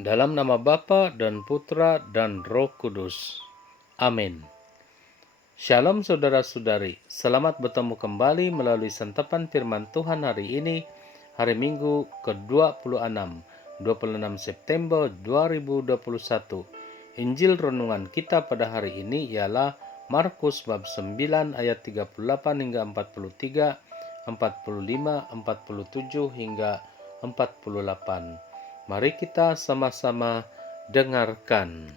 Dalam nama Bapa dan Putra dan Roh Kudus. Amin. Shalom saudara-saudari, selamat bertemu kembali melalui santapan firman Tuhan hari ini, hari Minggu ke-26, 26 September 2021. Injil renungan kita pada hari ini ialah Markus bab 9 ayat 38 hingga 43, 45, 47 hingga 48. Mari kita sama-sama dengarkan.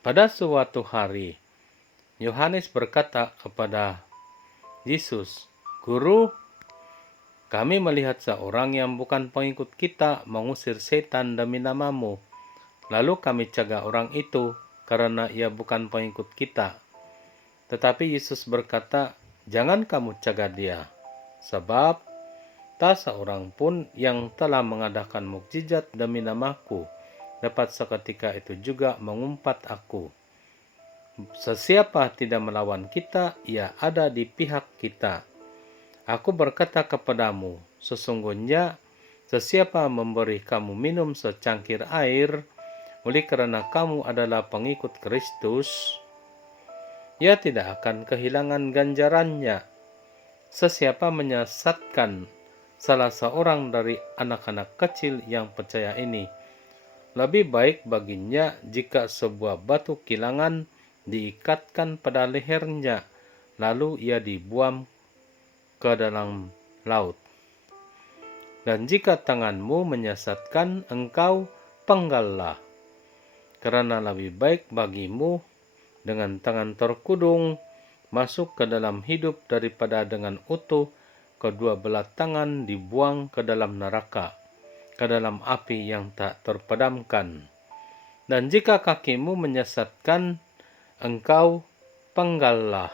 Pada suatu hari, Yohanes berkata kepada Yesus, "Guru, kami melihat seorang yang bukan pengikut kita mengusir setan demi namamu. Lalu kami cegah orang itu karena ia bukan pengikut kita." Tetapi Yesus berkata, "Jangan kamu cegah dia, sebab tak seorang pun yang telah mengadakan mukjizat demi namaku dapat seketika itu juga mengumpat aku. Sesiapa tidak melawan kita, ia ada di pihak kita. Aku berkata kepadamu, sesungguhnya sesiapa memberi kamu minum secangkir air, oleh karena kamu adalah pengikut Kristus, ia tidak akan kehilangan ganjarannya. Sesiapa menyesatkan salah seorang dari anak-anak kecil yang percaya ini, lebih baik baginya jika sebuah batu kilangan diikatkan pada lehernya, lalu ia dibuang ke dalam laut. Dan jika tanganmu menyesatkan engkau, penggallah, karena lebih baik bagimu dengan tangan terkudung masuk ke dalam hidup daripada dengan utuh kedua belah tangan dibuang ke dalam neraka, ke dalam api yang tak terpadamkan. Dan jika kakimu menyesatkan engkau, penggallah,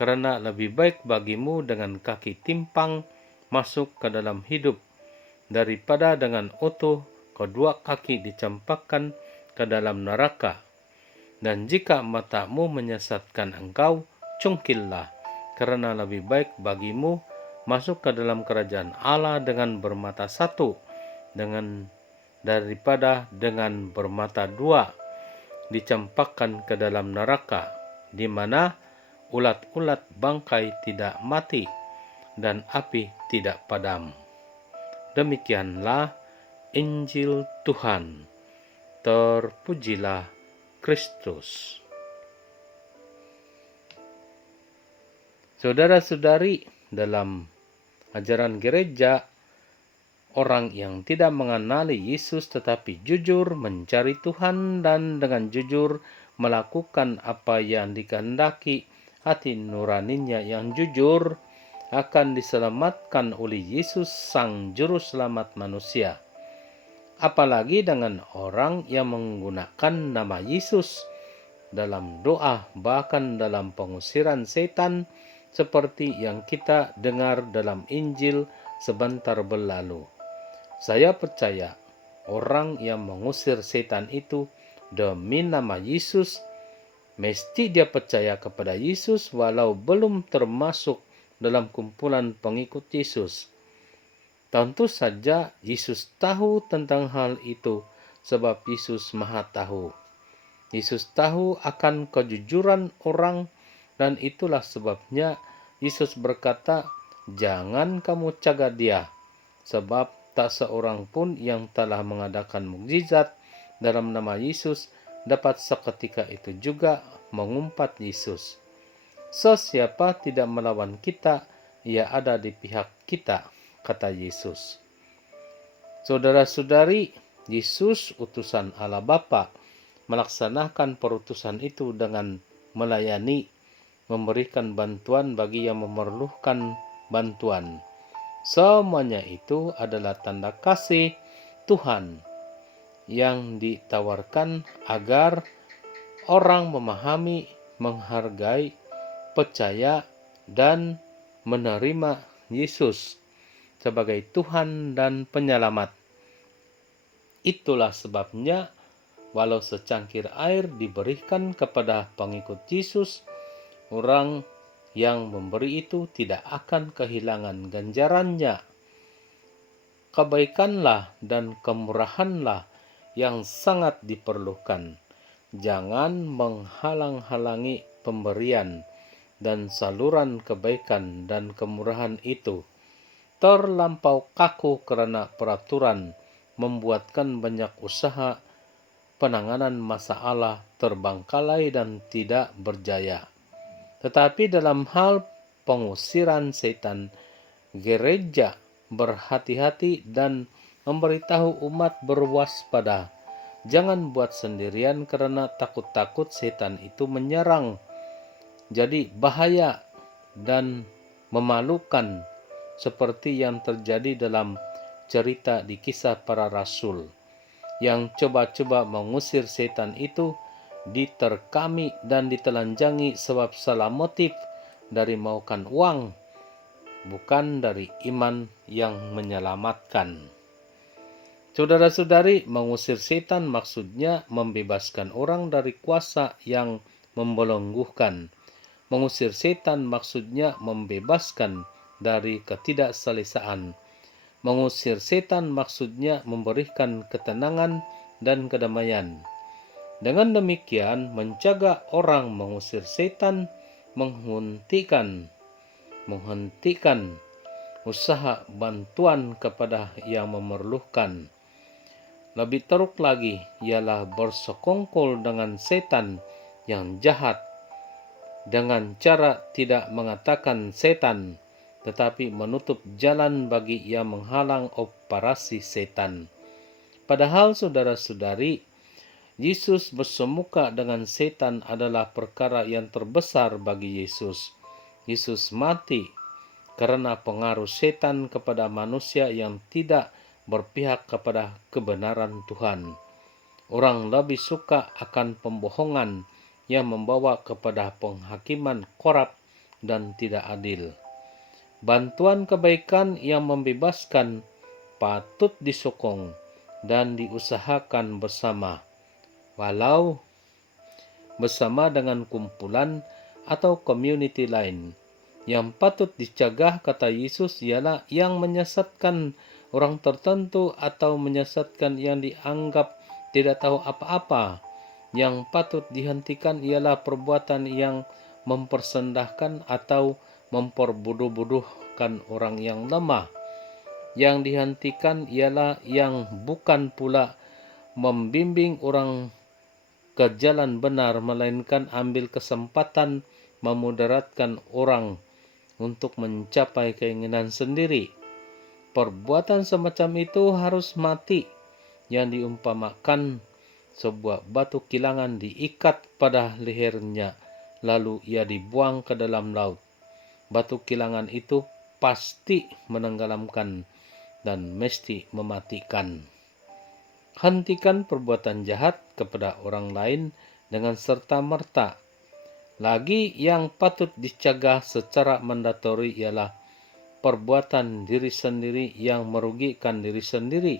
karena lebih baik bagimu dengan kaki timpang masuk ke dalam hidup daripada dengan utuh kedua kaki dicampakkan ke dalam neraka. Dan jika matamu menyesatkan engkau, cungkillah, karena lebih baik bagimu masuk ke dalam kerajaan Allah dengan bermata satu daripada dengan bermata dua dicampakkan ke dalam neraka, di mana ulat-ulat bangkai tidak mati dan api tidak padam. Demikianlah Injil Tuhan. Terpujilah Kristus. Saudara-saudari, dalam ajaran gereja, orang yang tidak mengenali Yesus tetapi jujur mencari Tuhan dan dengan jujur melakukan apa yang dikehendaki hati nuraninya yang jujur akan diselamatkan oleh Yesus Sang Juru Selamat manusia. Apalagi dengan orang yang menggunakan nama Yesus dalam doa, bahkan dalam pengusiran setan, seperti yang kita dengar dalam Injil sebentar berlalu. Saya percaya orang yang mengusir setan itu demi nama Yesus, mesti dia percaya kepada Yesus walau belum termasuk dalam kumpulan pengikut Yesus. Tentu saja Yesus tahu tentang hal itu, sebab Yesus Maha Tahu. Yesus tahu akan kejujuran orang, dan itulah sebabnya Yesus berkata, "Jangan kamu cegah dia, sebab tak seorang pun yang telah mengadakan mukjizat dalam nama Yesus dapat seketika itu juga mengumpat Yesus. Sesiapa tidak melawan kita, ia ada di pihak kita," kata Yesus. Saudara-saudari, Yesus utusan Allah Bapa melaksanakan perutusan itu dengan melayani, memberikan bantuan bagi yang memerlukan bantuan. Semuanya itu adalah tanda kasih Tuhan yang ditawarkan agar orang memahami, menghargai, percaya, dan menerima Yesus sebagai Tuhan dan Penyelamat. Itulah sebabnya walau secangkir air diberikan kepada pengikut Yesus, orang yang memberi itu tidak akan kehilangan ganjarannya. Kebaikanlah dan kemurahanlah yang sangat diperlukan. Jangan menghalang-halangi pemberian dan saluran kebaikan dan kemurahan itu. Terlampau kaku karena peraturan membuatkan banyak usaha penanganan masalah terbengkalai dan tidak berjaya. Tetapi dalam hal pengusiran setan, gereja berhati-hati dan memberitahu umat berwaspada. Jangan buat sendirian karena takut-takut setan itu menyerang. Jadi bahaya dan memalukan seperti yang terjadi dalam cerita di Kisah Para Rasul. Yang coba-coba mengusir setan itu diterkami dan ditelanjangi sebab salah motif dari maukan uang, bukan dari iman yang menyelamatkan. Saudara-saudari, mengusir setan maksudnya membebaskan orang dari kuasa yang membelenggukan. Mengusir setan maksudnya membebaskan dari ketidakselesaan. Mengusir setan maksudnya memberikan ketenangan dan kedamaian. Dengan demikian, mencegah orang mengusir setan, menghentikan usaha bantuan kepada yang memerlukan. Lebih teruk lagi ialah bersekongkol dengan setan yang jahat dengan cara tidak mengatakan setan, tetapi menutup jalan bagi yang menghalang operasi setan. Padahal saudara-saudari, Yesus bersemuka dengan setan adalah perkara yang terbesar bagi Yesus. Yesus mati karena pengaruh setan kepada manusia yang tidak berpihak kepada kebenaran Tuhan. Orang lebih suka akan pembohongan yang membawa kepada penghakiman korup dan tidak adil. Bantuan kebaikan yang membebaskan patut disokong dan diusahakan bersama, walau bersama dengan kumpulan atau community lain. Yang patut dicegah, kata Yesus, ialah yang menyesatkan orang tertentu atau menyesatkan yang dianggap tidak tahu apa-apa. Yang patut dihentikan ialah perbuatan yang mempersendahkan atau memperbodoh-bodohkan orang yang lemah. Yang dihentikan ialah yang bukan pula membimbing orang ke jalan benar, melainkan ambil kesempatan memudaratkan orang untuk mencapai keinginan sendiri. Perbuatan semacam itu harus mati, yang diumpamakan sebuah batu kilangan diikat pada lehernya, lalu ia dibuang ke dalam laut. Batu kilangan itu pasti menenggelamkan dan mesti mematikan. Hentikan perbuatan jahat kepada orang lain dengan serta-merta. Lagi yang patut dicegah secara mandatori ialah perbuatan diri sendiri yang merugikan diri sendiri,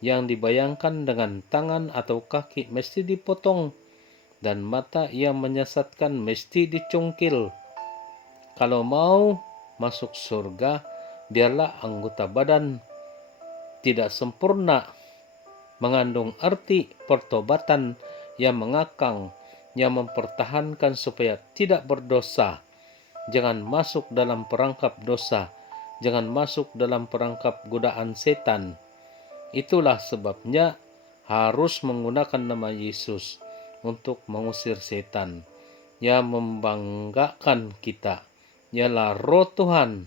yang dibayangkan dengan tangan atau kaki mesti dipotong, dan mata yang menyesatkan mesti dicungkil. Kalau mau masuk surga, biarlah anggota badan tidak sempurna mengandung arti pertobatan yang mengakang, yang mempertahankan supaya tidak berdosa. Jangan masuk dalam perangkap dosa. Jangan masuk dalam perangkap godaan setan. Itulah sebabnya harus menggunakan nama Yesus untuk mengusir setan. Yang membanggakan kita ialah Roh Tuhan.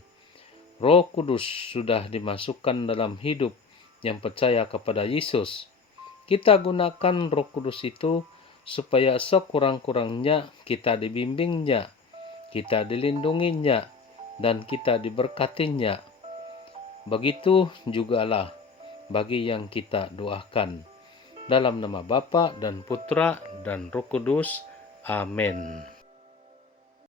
Roh Kudus sudah dimasukkan dalam hidup yang percaya kepada Yesus. Kita gunakan Roh Kudus itu supaya sekurang-kurangnya kita dibimbingnya, kita dilindunginya, dan kita diberkatinya. Begitu jugalah bagi yang kita doakan. Dalam nama Bapa dan Putra dan Roh Kudus. Amin.